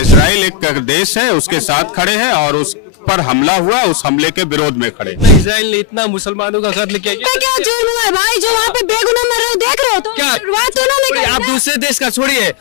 Israel एक देश है, उसके साथ खड़े हैं और उस पर हमला हुआ, उस हमले के विरोध में खड़े। इजराइल ने इतना मुसलमानों का कत्ल किया। क्या जुर्म है भाई, जो वहाँ पे बेगुनाह मर रहे हो देख रहे हो तो क्या शुरुआत उन्होंने करी आप ना? दूसरे देश का छोड़िए,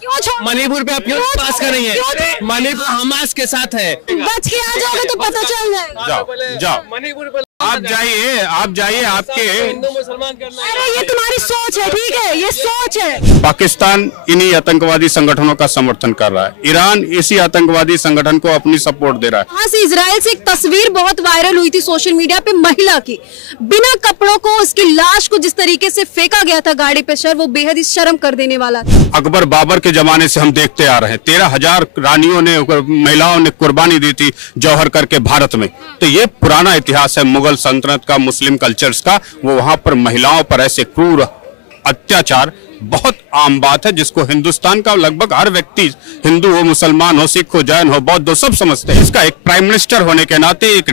मणिपुर पे आप युद्ध पास कर रही है। मणिपुर हमास के साथ है। बच के आ जाओगे तो पता चल जाएगा। जाओ मणिपुर आप जाइए आपके हिंदू मुसलमान करना। अरे ये तुम्हारी सोच है, ठीक है, ये सोच है। पाकिस्तान इन्हीं आतंकवादी संगठनों का समर्थन कर रहा है, ईरान इसी आतंकवादी संगठन को अपनी सपोर्ट दे रहा है। वहाँ से इजराइल से एक तस्वीर बहुत वायरल हुई थी सोशल मीडिया पे, महिला की बिना कपड़ों को उसकी लाश को जिस तरीके से फेंका गया था गाड़ी पे सर, वो बेहद ही शर्म कर देने वाला था। अकबर बाबर के जमाने से हम देखते आ रहे हैं, 13,000 रानियों ने, महिलाओं ने कुर्बानी दी थी जौहर करके भारत में। तो ये पुराना इतिहास है मुगल सल्तनत का, मुस्लिम कल्चर्स का। वो वहां पर महिलाओं पर ऐसे क्रूर अत्याचार बहुत आम बात है, जिसको हिंदुस्तान का लगभग हर व्यक्ति, हिंदू हो, मुसलमान हो, सिख हो, जैन हो, बौद्ध हो, सब समझते हैं। इसका एक प्राइम मिनिस्टर होने के नाते, एक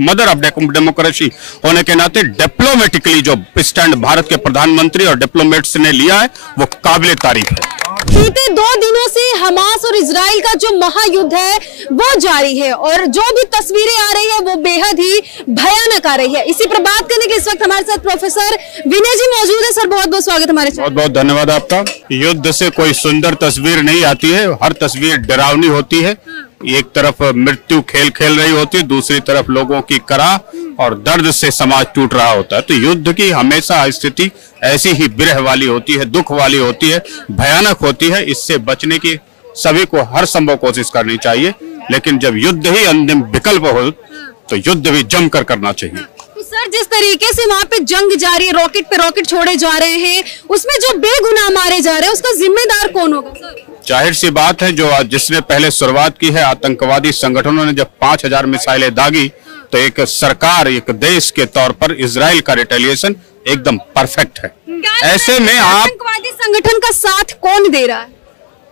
मदर ऑफ डेमोक्रेसी होने के नाते, डिप्लोमेटिकली जो स्टैंड भारत के प्रधानमंत्री और डिप्लोमेट्स ने लिया है वो काबिले तारीफ है। बीते 2 दिनों से हमास और इजराइल का जो महायुद्ध है वो जारी है और जो भी तस्वीरें आ रही है वो बेहद ही भयानक आ रही है। इसी पर बात करने के इस वक्त हमारे साथ प्रोफेसर विनय जी मौजूद है। सर बहुत बहुत स्वागत हमारे साथ। बहुत बहुत धन्यवाद आपका। युद्ध से कोई सुंदर तस्वीर नहीं आती है, हर तस्वीर डरावनी होती है। एक तरफ मृत्यु खेल खेल रही होती है, दूसरी तरफ लोगों की कराह और दर्द से समाज टूट रहा होता है। तो युद्ध की हमेशा स्थिति ऐसी ही विरह वाली होती है, दुख वाली होती है, भयानक होती है। इससे बचने की सभी को हर संभव कोशिश करनी चाहिए, लेकिन जब युद्ध ही अंतिम विकल्प हो तो युद्ध भी जमकर करना चाहिए। तो सर जिस तरीके से वहाँ पे जंग जारी है, रॉकेट पे रॉकेट छोड़े जा रहे हैं, उसमें जो बेगुनाह मारे जा रहे हैं उसका जिम्मेदार कौन होगा सर? जाहिर सी बात है, जो जिसने पहले शुरुआत की है, आतंकवादी संगठनों ने जब 5,000 मिसाइलें दागी, तो एक सरकार, एक देश के तौर पर इजराइल का रिटेलिएशन एकदम परफेक्ट है। ऐसे में आप आतंकवादी संगठन का साथ कौन दे रहा है?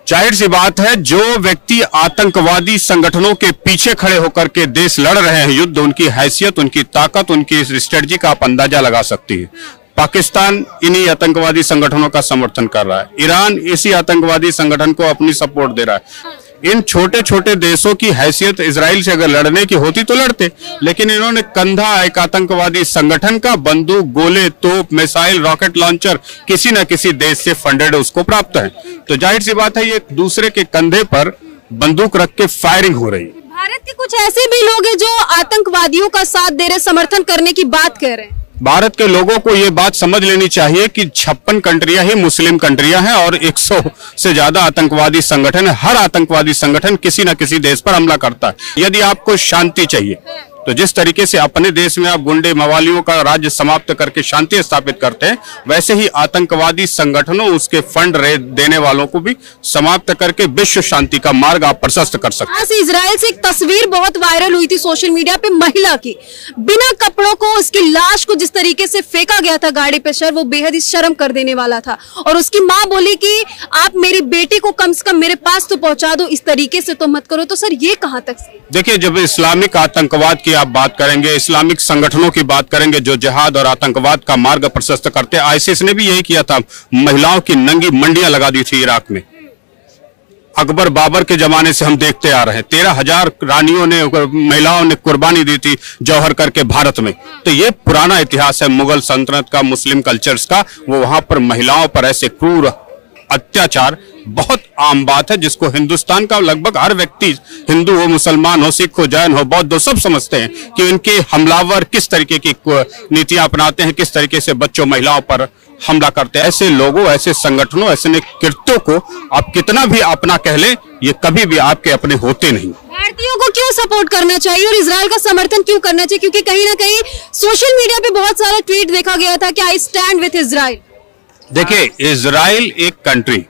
जाहिर सी बात है, जो व्यक्ति आतंकवादी संगठनों के पीछे खड़े होकर के देश लड़ रहे हैं युद्ध, उनकी हैसियत, उनकी ताकत, उनकी स्ट्रेटजी का आप अंदाजा लगा सकती है। पाकिस्तान इन्हीं आतंकवादी संगठनों का समर्थन कर रहा है, ईरान इसी आतंकवादी संगठन को अपनी सपोर्ट दे रहा है। इन छोटे छोटे देशों की हैसियत इजराइल से अगर लड़ने की होती तो लड़ते, लेकिन इन्होंने कंधा एक आतंकवादी संगठन का, बंदूक, गोले, तोप, मिसाइल, रॉकेट लॉन्चर किसी न किसी देश से फंडेड उसको प्राप्त है। तो जाहिर सी बात है, ये दूसरे के कंधे पर बंदूक रख के फायरिंग हो रही है। भारत के कुछ ऐसे भी लोग हैं जो आतंकवादियों का साथ दे रहे, समर्थन करने की बात कह रहे हैं। भारत के लोगों को ये बात समझ लेनी चाहिए कि 56 कंट्रियां ही मुस्लिम कंट्रियां हैं और 100 से ज्यादा आतंकवादी संगठन है। हर आतंकवादी संगठन किसी न किसी देश पर हमला करता है। यदि आपको शांति चाहिए तो जिस तरीके से अपने देश में आप गुंडे मवालियों का राज्य समाप्त करके शांति स्थापित करते हैं, वैसे ही आतंकवादी संगठनों, उसके फंड देने वालों को भी समाप्त करके विश्व शांति का मार्ग आप प्रशस्त कर सकते हैं। इजराइल से एक तस्वीर बहुत वायरल हुई थी सोशल मीडिया पे, महिला की बिना कपड़ों को उसकी लाश को जिस तरीके से फेंका गया था गाड़ी पे सर, वो बेहद ही शर्म कर देने वाला था। और उसकी माँ बोली कि आप मेरी बेटी को कम से कम मेरे पास तो पहुंचा दो, इस तरीके से तो मत करो। तो सर ये कहाँ तक? देखिए, जब इस्लामिक आतंकवाद की आप बात करेंगे, इस्लामिक संगठनों की बात करेंगे जो जिहाद और आतंकवाद का मार्ग प्रशस्त करते हैं, आईसिस ने भी यही किया था। महिलाओं की नंगी मंडियां लगा दी थी इराक में। अकबर बाबर के जमाने से हम देखते आ रहे हैं, 13,000 रानियों ने, महिलाओं ने कुर्बानी दी थी जौहर करके भारत में। तो ये पुराना इतिहास है मुगल सल्तनत का, मुस्लिम कल्चर्स का। वो वहां पर महिलाओं पर ऐसे क्रूर अत्याचार बहुत आम बात है, जिसको हिंदुस्तान का लगभग हर व्यक्ति, हिंदू हो, मुसलमान हो, सिख हो, जैन हो, बौद्ध हो, सब समझते हैं कि इनके हमलावर किस तरीके की नीतियां अपनाते हैं, किस तरीके से बच्चों, महिलाओं पर हमला करते हैं। ऐसे लोगों, ऐसे संगठनों, ऐसे कृत्यों को आप कितना भी अपना कह ले, ये कभी भी आपके अपने होते नहीं। भारतीयों को क्यों सपोर्ट करना चाहिए और इजराइल का समर्थन क्यों करना चाहिए? क्योंकि कहीं ना कहीं सोशल मीडिया पे बहुत सारा ट्वीट देखा गया था कि आई स्टैंड विथ इजराइल। देखिए, इजराइल एक कंट्री,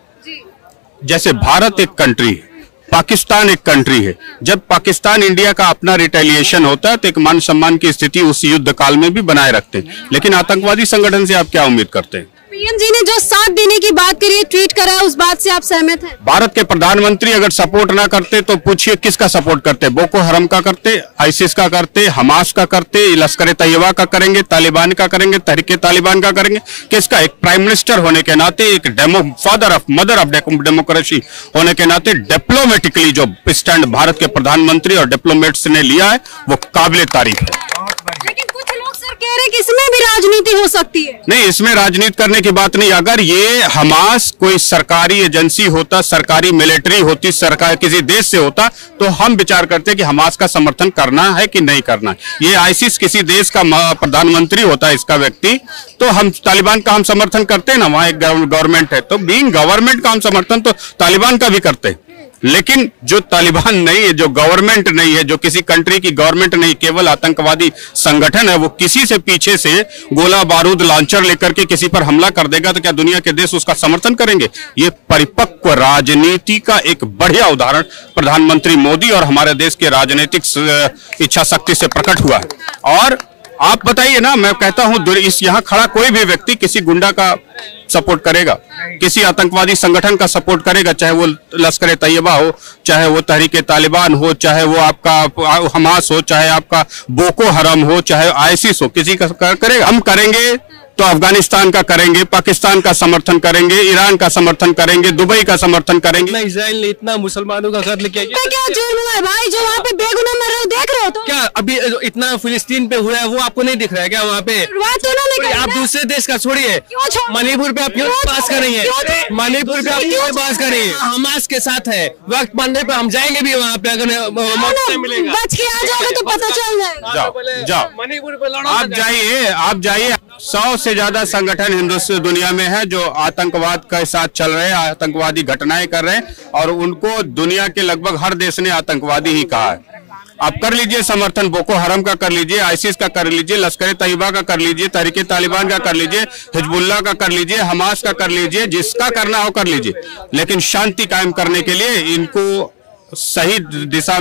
जैसे भारत एक कंट्री है, पाकिस्तान एक कंट्री है। जब पाकिस्तान इंडिया का अपना रिटेलिएशन होता है तो एक मान सम्मान की स्थिति उस युद्ध काल में भी बनाए रखते हैं, लेकिन आतंकवादी संगठन से आप क्या उम्मीद करते हैं? पीएम जी ने जो साथ देने की बात करी है, ट्वीट करा है, उस बात से आप सहमत हैं? भारत के प्रधानमंत्री अगर सपोर्ट ना करते तो पूछिए किसका सपोर्ट करते? बोको हरम का करते, आईसिस का करते, हमास का करते, लश्कर तैयबा का करेंगे, तालिबान का करेंगे, तहरीके तालिबान का करेंगे? किसका? एक प्राइम मिनिस्टर होने के नाते, एक मदर ऑफ डेमोक्रेसी होने के नाते डिप्लोमेटिकली जो स्टैंड भारत के प्रधानमंत्री और डिप्लोमेट्स ने लिया है वो काबिले तारीफ है। लेकिन कुछ लोग सर कह रहे हैं कि इसमें भी राजनीति हो सकती है। नहीं, इसमें राजनीति करने की बात नहीं। अगर ये हमास कोई सरकारी एजेंसी होता, सरकारी मिलिट्री होती, सरकार किसी देश से होता, तो हम विचार करते कि हमास का समर्थन करना है कि नहीं करना है। ये आईसिस किसी देश का प्रधानमंत्री होता है, इसका व्यक्ति, तो हम तालिबान का हम समर्थन करते हैं ना, वहां एक गवर्नमेंट है, तो बीइंग गवर्नमेंट का हम समर्थन तो तालिबान का भी करते हैं। लेकिन जो तालिबान नहीं है, जो गवर्नमेंट नहीं है, जो किसी कंट्री की गवर्नमेंट नहीं, केवल आतंकवादी संगठन है, वो किसी से पीछे से गोला बारूद लॉन्चर लेकर के किसी पर हमला कर देगा तो क्या दुनिया के देश उसका समर्थन करेंगे? ये परिपक्व राजनीति का एक बढ़िया उदाहरण प्रधानमंत्री मोदी और हमारे देश के राजनीतिक इच्छा शक्ति से प्रकट हुआ है। और आप बताइए ना, मैं कहता हूं इस यहाँ खड़ा कोई भी व्यक्ति किसी गुंडा का सपोर्ट करेगा, किसी आतंकवादी संगठन का सपोर्ट करेगा, चाहे वो लश्कर तैयबा हो, चाहे वो तहरीके तालिबान हो, चाहे वो आपका हमास हो, चाहे आपका बोको हरम हो, चाहे आईसिस हो, किसी का करेगा? हम करेंगे तो अफगानिस्तान का करेंगे, पाकिस्तान का समर्थन करेंगे, ईरान का समर्थन करेंगे, दुबई का समर्थन करेंगे। इजराइल ने इतना मुसलमानों का कत्ल किया, क्या जुर्म हुआ है भाई? जो वहाँ पे बेगुनाह मर रहे हो, देख रहे हो तो? क्या अभी इतना फिलिस्तीन पे हुआ है वो आपको नहीं दिख रहा है क्या? वहाँ पे आप दूसरे देश का छोड़िए, मणिपुर पे आप क्यों पास कर रही है? मणिपुर पे आप क्यों पास कर रही है? हमास के साथ है, वक्त बनने पे हम जाएंगे भी वहाँ पे, अगर मौका मिलेगा। बच के आ जाओगे तो पता चल जाएगा। जाओ मणिपुर पे लड़ो, आप जाइए। 100 से ज्यादा संगठन हिंदुस्तान दुनिया में है जो आतंकवाद के साथ चल रहे हैं, आतंकवादी घटनाएं कर रहे हैं, और उनको दुनिया के लगभग हर देश ने आतंकवादी ही कहा है। आप कर लीजिए समर्थन, बोको हरम का कर लीजिए, आईसिस का कर लीजिए, लश्कर तैयबा का कर लीजिए, तहरीके तालिबान का कर लीजिए, हिजबुल्लाह का कर लीजिए, हमास का कर लीजिए, जिसका करना हो कर लीजिए, लेकिन शांति कायम करने के लिए इनको सही दशा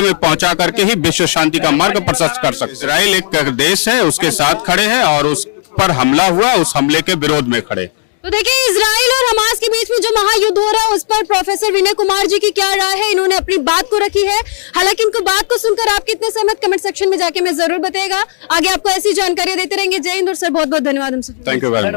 में पहुंचा करके ही विश्व शांति का मार्ग प्रशस्त कर सकते। इजराइल एक देश है, उसके साथ खड़े हैं और उस पर हमला हुआ, उस हमले के विरोध में खड़े। तो देखिए, इजराइल और हमास के बीच में जो महायुद्ध हो रहा है उस पर प्रोफेसर विनय कुमार जी की क्या राय है, इन्होंने अपनी बात को रखी है। हालांकि इनको बात को सुनकर आप कितने सहमत, कमेंट सेक्शन में जाके मैं जरूर बताएगा। आगे आपको ऐसी जानकारी देते रहेंगे। जय हिंद और सर बहुत बहुत धन्यवाद हमसे। Thank you very much.